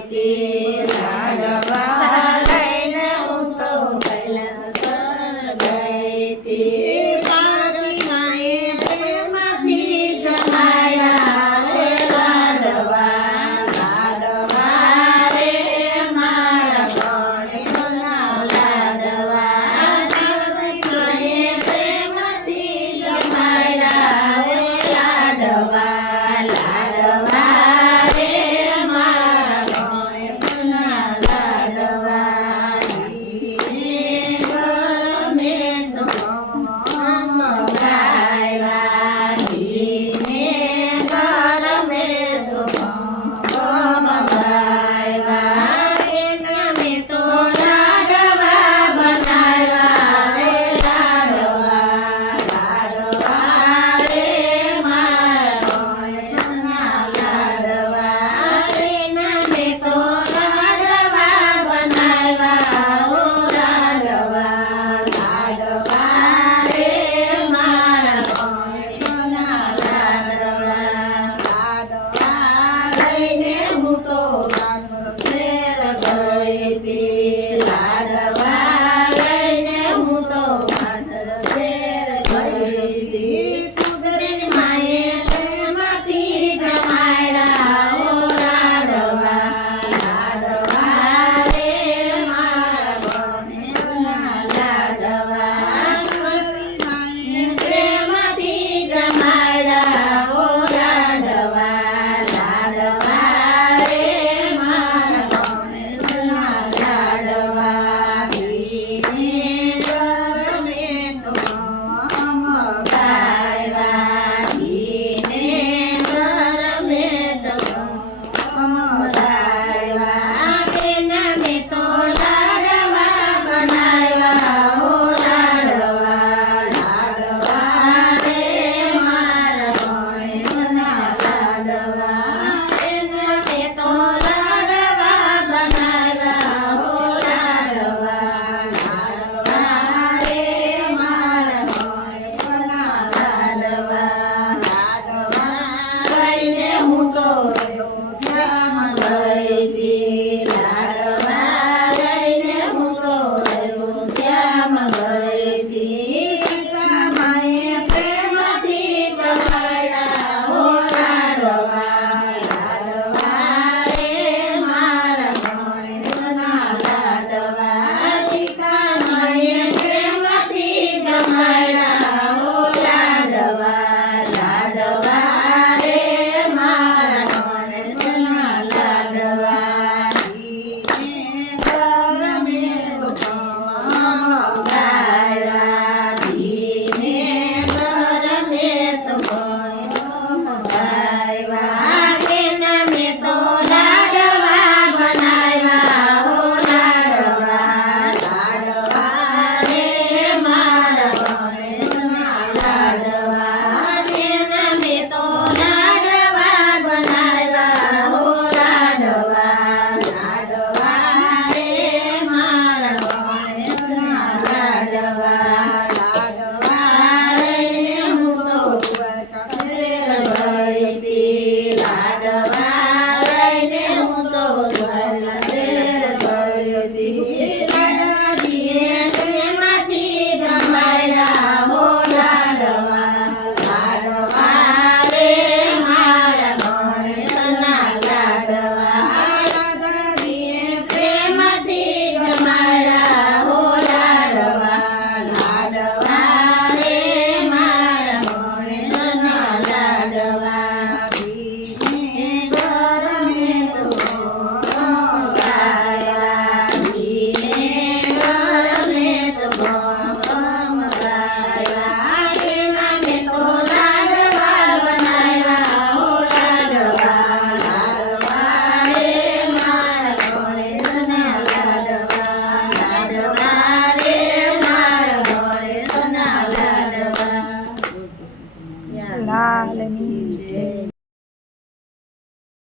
জ্যোতি